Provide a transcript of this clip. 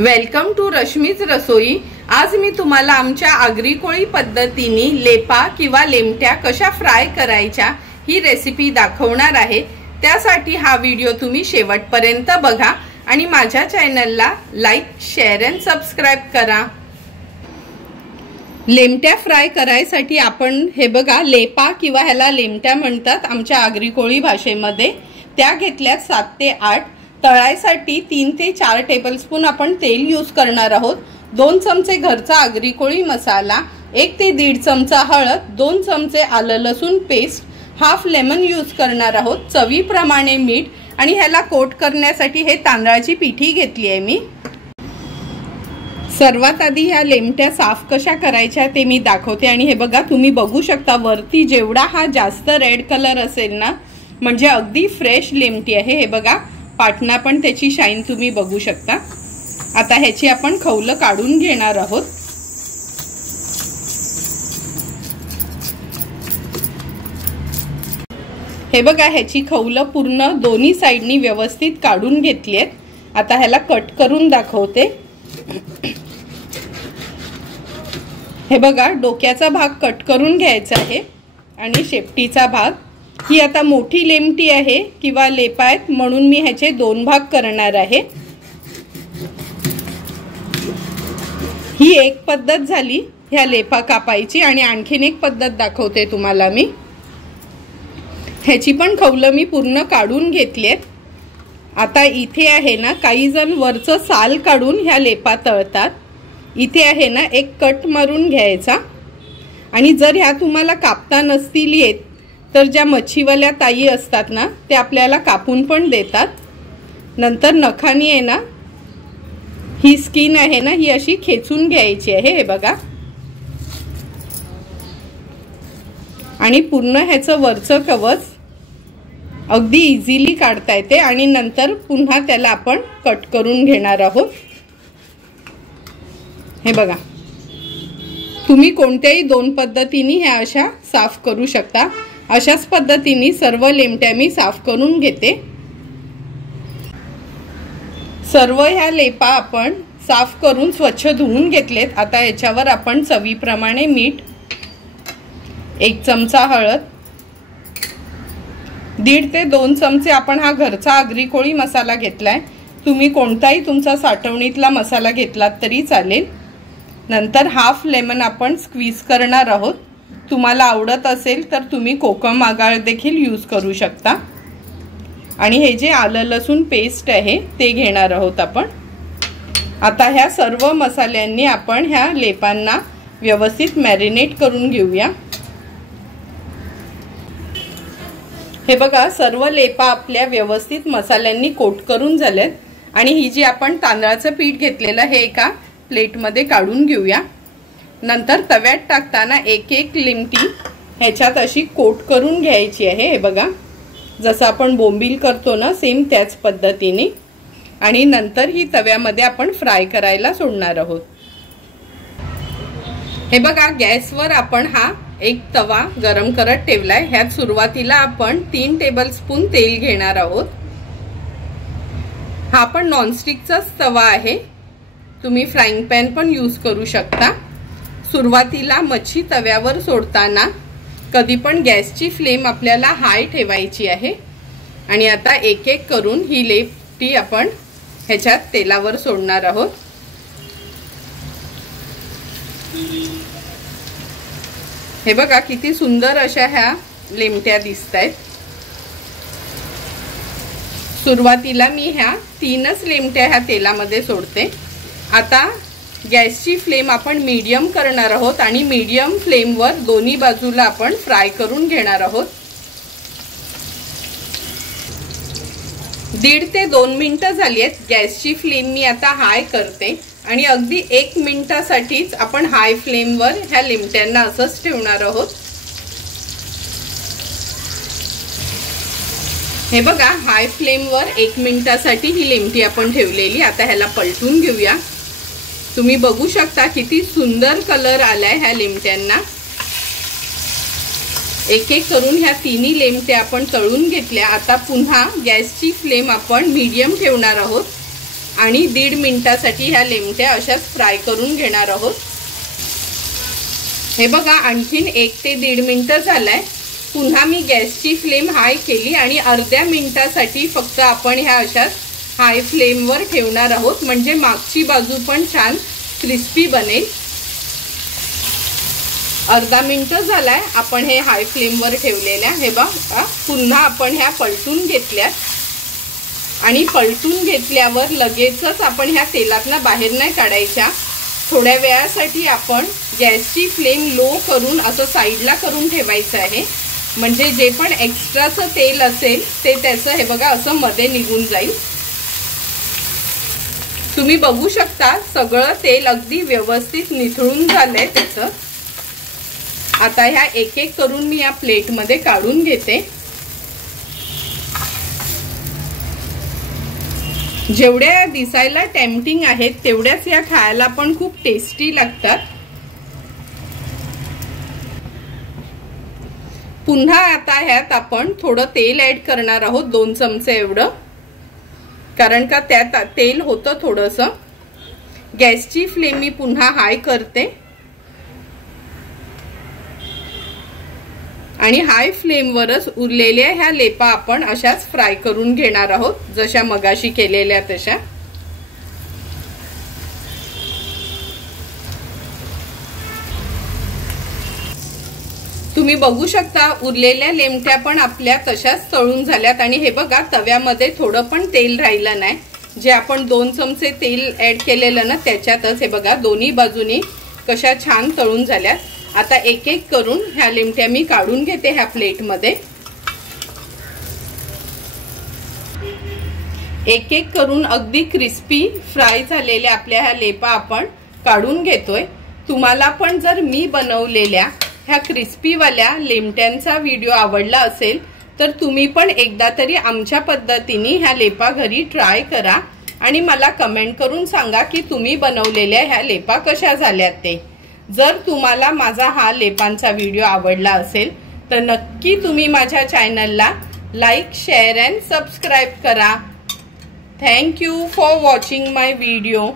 Welcome to Rashmi's रसोई। आज मी तुम्हाला आमच्या आगरी कोळी पद्धतीने लेपा किंवा लेमट्या कशा फ्राय करायच्या ही रेसिपी दाखवणार आहे। त्यासाठी हा व्हिडिओ तुम्ही शेवटपर्यंत बघा आणि माझ्या चॅनलला लाईक, शेअर आणि सबस्क्राइब करा। लेमट्या फ्राय करायसाठी आपण हे बघा लेपा किंवा ह्याला लेमट्या म्हणतात आमच्या आगरी कोळी भाषेमध्ये। त्या घेतल्यात 7 ते 8। तळायसाठी 3 ते 4 टेबलस्पून आपण तेल यूज करणार आहोत। 2 चमचे घरचा आगरी कोळी मसाला, 1 ते 1.5 चमचा हळद, 2 चमचे आलं लसूण पेस्ट, हाफ लेमन यूज करणार आहोत, चवीप्रमाणे मीठ आणि ह्याला कोट करण्यासाठी हे तांदळाची पिठी घेतली आहे मी। सर्वात आधी ह्या लेमट्या साफ कशा करायच्या ते मी दाखवते। आणि हे बघा तुम्ही बघू शकता वरती जेवढा हा जास्त रेड कलर असेल ना म्हणजे अगदी फ्रेश लेमटी आहे। हे बघा पाटणा पण त्याची शाईन तुम्ही बघू शकता। आता ह्याची आपण खवलं काढून घेणार आहोत। हे बघा ह्याची खवलं पूर्ण दोन्ही साइडनी व्यवस्थित काढून घेतलीत। आता ह्याला कट करून दाखवते। हे बघा डोक्याचा भाग कट करून घ्यायचा आहे आणि शेपटीचा भाग। ही आता मोठी लेमटी आहे किंवा लेपा आहेत म्हणून मी ह्याचे 2 भाग करणार आहे। ही एक पद्धत झाली ह्या लेपा कापायची आणि आणखीन एक पद्धत दाखवते तुम्हाला मी। ह्याची पण खवलं मी पूर्ण काढून घेतलीत। आता इथे आहे ना काही जण वरचं साल काढून ह्या लेपा तळतात। इथे आहे ना एक कट मारून घ्यायचा आणि जर ह्या तुम्हाला कापता नसतील येत तर ज्या मच्छीवाल्या ताई असतात ना ते आपल्याला कापून पण देतात। नंतर नखानी आहे ना ही स्किन आहे ना ही अशी खेचून घ्यायची आहे। हे बघा आणि पूर्ण ह्याचं वरचं कवच अगदी इझिली काढता येते आणि नंतर पुन्हा त्याला आपण कट करून घेणार आहोत। हे बघा तुम्ही कोणत्याही 2 पद्धतीने ह्या अशा साफ करू शकता। अशाच पद्धतीने सर्व लेमट्या मी साफ करून घेते। सर्व ह्या लेपा आपण साफ करून स्वच्छ धुवून घेतलेत। आता याच्यावर आपण चवीप्रमाणे मीठ, 1 चमचा हळद, 1.5 ते 2 चमचे आपण हा घरचा आगरी कोळी मसाला घेतलाय। तुम्ही कोणताही तुमचा साठवणीतला मसाला घेतलात तरी चालेल। नंतर हाफ लेमन आपण स्क्वीज करणार आहोत। तुम्हाला आवडत असेल तर तुम्ही कोकम आगाळ देखील यूज करू शकता। आणि हे जे आलं लसूण पेस्ट आहे ते घेणार आहोत आपण। आता ह्या सर्व मसाल्यांनी आपण ह्या लेपांना व्यवस्थित मॅरिनेट करून घेऊया। हे बघा सर्व लेपा आपल्या व्यवस्थित मसाल्यांनी कोट करून झालेत आणि ही जी आपण तांदळाचं पीठ घेतलेलं हे एका प्लेटमध्ये काढून घेऊया। नंतर तव्यात टाकताना एक एक लेमटी ह्याच्यात अशी कोट करून घ्यायची आहे। हे बघा जसं आपण बोंबील करतो ना सेम त्याच पद्धतीने। आणि नंतर ही तव्यामध्ये आपण फ्राय करायला सोडणार आहोत। हे बघा गॅसवर आपण हा एक तवा गरम करत ठेवलाय। ह्यात सुरुवातीला आपण 3 टेबलस्पून तेल घेणार आहोत। हा पण नॉनस्टिकचाच तवा आहे, तुम्ही फ्राईंग पॅन पण यूज करू शकता। सुरुवातीला मच्छी तव्यावर सोडताना कधी पण गॅसची फ्लेम आपल्याला हाय ठेवायची आहे। आणि आता एक एक करून ही लेपटी आपण ह्याच्यात तेलावर सोडणार आहोत। हे बघा किती सुंदर अशा ह्या लेमट्या दिसतायत। सुरुवातीला मी ह्या 3च लेमट्या ह्या तेलामध्ये सोडते। आता गॅसची फ्लेम आपण मीडियम करणार आहोत आणि मीडियम फ्लेमवर दोन्ही बाजूला आपण फ्राय करून घेणार आहोत। 1.5 ते 2 मिनिटं झाली आहेत। गॅसची फ्लेम मी आता हाय करते आणि अगदी 1 मिनिटासाठीच आपण हाय फ्लेमवर ह्या लेमट्यांना असंच ठेवणार आहोत। हे बघा हाय फ्लेमवर 1 मिनिटासाठी ही लेमटी आपण ठेवलेली। आता ह्याला पलटून घेऊया। तुम्ही बघू शकता किती सुंदर कलर आलाय ह्या लेमट्यांना। एक एक करून ह्या 3 लेमट्या आपण तळून घेतल्या। आता पुन्हा गॅसची फ्लेम आपण मीडियम ठेवणार आहोत आणि 1.5 मिनिटासाठी ह्या लेमट्या अशाच फ्राय करून घेणार आहोत। हे बघा आणखीन 1 ते 1.5 मिनिट झालाय। पुन्हा मी गॅसची फ्लेम हाय केली आणि अर्ध्या मिनिटासाठी फक्त आपण ह्या अशाच हाय फ्लेमवर ठेवणार आहोत, म्हणजे मागची बाजू पण छान क्रिस्पी बनेल। अर्धा मिनिट झालाय आपण हे हाय फ्लेमवर ठेवलेल्या। हे बघा पुन्हा आपण ह्या पलटून घेतल्यात आणि पलटून घेतल्यावर लगेचच आपण ह्या तेलातनं बाहेर नाही काढायच्या। थोड्या वेळासाठी आपण गॅसची फ्लेम लो करून असं साईडला करून ठेवायचं आहे, म्हणजे जे पण एक्स्ट्राचं तेल असेल ते त्याचं हे बघा असं मध्ये निघून जाईल। तुम्ही बघू शकता सगळं तेल अगदी व्यवस्थित निथळून झालंय त्याचं। आता ह्या एक एक करून मी या प्लेटमध्ये काढून घेते। जेवढ्या दिसायला टेम्पटिंग आहेत तेवढ्याच या खायला पण खूप टेस्टी लागतात। पुन्हा आता ह्यात आपण थोडं तेल ऍड करणार आहोत, 2 चमचे एवढं, कारण का त्यात तेल होतं थोडंसं। गॅसची फ्लेम मी पुन्हा हाय करते आणि हाय फ्लेमवरच उरलेल्या ह्या लेपा आपण अशाच फ्राय करून घेणार आहोत, जशा मगाशी केलेल्या तशा। तुम्ही बघू शकता उरलेल्या लेमट्या पण आपल्या तशाच तळून झाल्यात आणि हे बघा तव्यामध्ये थोडं पण तेल राहिलं नाही। जे आपण 2 चमचे तेल ऍड केलेलं ना त्याच्यातच हे बघा दोन्ही बाजूनी कशा छान तळून झाल्यात। आता एक एक करून ह्या लेमट्या मी काढून घेते ह्या प्लेटमध्ये। एक एक करून अगदी क्रिस्पी फ्राय झालेल्या आपल्या ह्या लेपा आपण काढून घेतोय। तुम्हाला पण जर मी बनवलेल्या ह्या क्रिस्पी वाल्या लेमट्यांचा व्हिडिओ आवडला असेल तर तुम्ही पण एकदा तरी आमच्या पद्धतीने ह्या लेपा घरी ट्राय करा आणि मला कमेंट करून सांगा की तुम्ही बनवलेल्या ह्या लेपा कशा झाल्यात ते। जर तुम्हाला माझा हा लेपांचा व्हिडिओ आवडला असेल तर नक्की तुम्ही माझ्या चॅनलला लाईक, शेअर अँड सबस्क्राईब करा। Thank you for watching my video.